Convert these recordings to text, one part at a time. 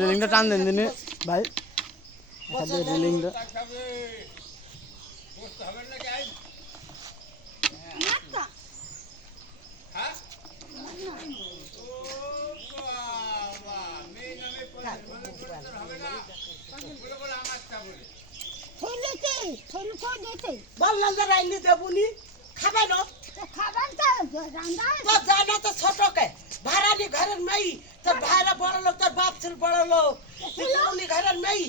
রেলিংটা টান দেন দিনে ভাই রেলিংটা বললাম যে রাইনি দেবুনি খাবে না তো জানা তো ছোটকে ভাড়ানি ঘরের মেয়ে তোর ভাইরা বড় লোক তোর বাপ ছিল বড় লোক তুই ঘরের মেয়ে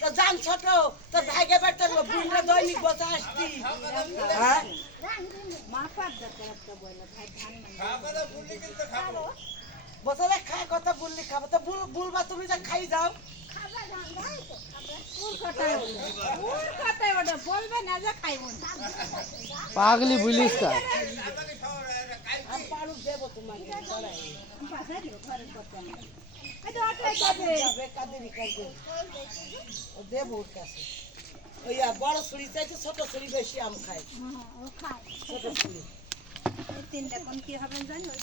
তো জান ছোট তোর ভাইকে বেটার বুড়া দৈনিক বসে আসতি হ্যাঁ বসে খায় কথা বললি খাবো তো বলবা তুমি যে খাই যাও পাগলি বুঝলিস তা বড় ছুরি চাইছে ছোট ছুরি বেশি আম খায় ছোট ছুরি তিনটা কোন কি হবে জানি ওই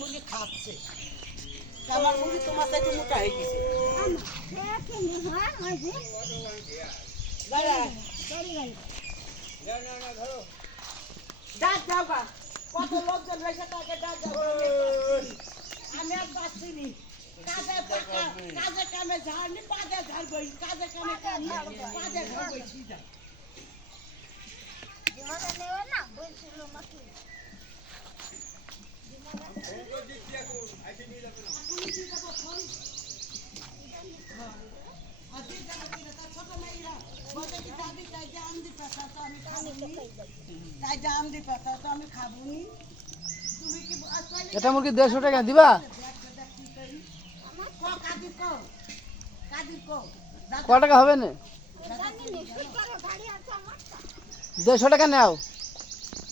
মুরগি খাচ্ছে আমার মুরগি তোমার চাইতে মোটা হয়ে গেছে ডাক যাও গা কত লোকজন রয়েছে তাকে ডাক যাও আমি আর বাঁচিনি কাজে কামে ঝাড়নি পাদে ঝাড়বই কাজে কামে পাদে ঝাড়বই ছিটা এটা মুরগি 150 টাকা দিবা ক টাকা হবে না 150 টাকা নাও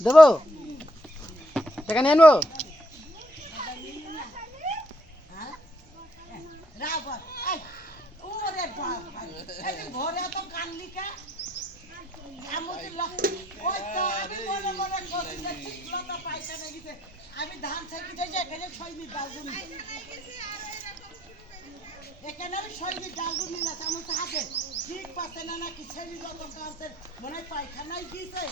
দেবো টাকা নিয়ে আনবো ঘরে তো কানলিকা আমি ধান থেকে এখানে 6 মিনিট ডালগুন এখানে আমি 6 মিনিট ডালগুন নিলাম আমার তো হাতে ঠিক পাচ্ছে না নাকি ছেড়ি যত কাছে মনে হয় পায়খানায় দিয়েছে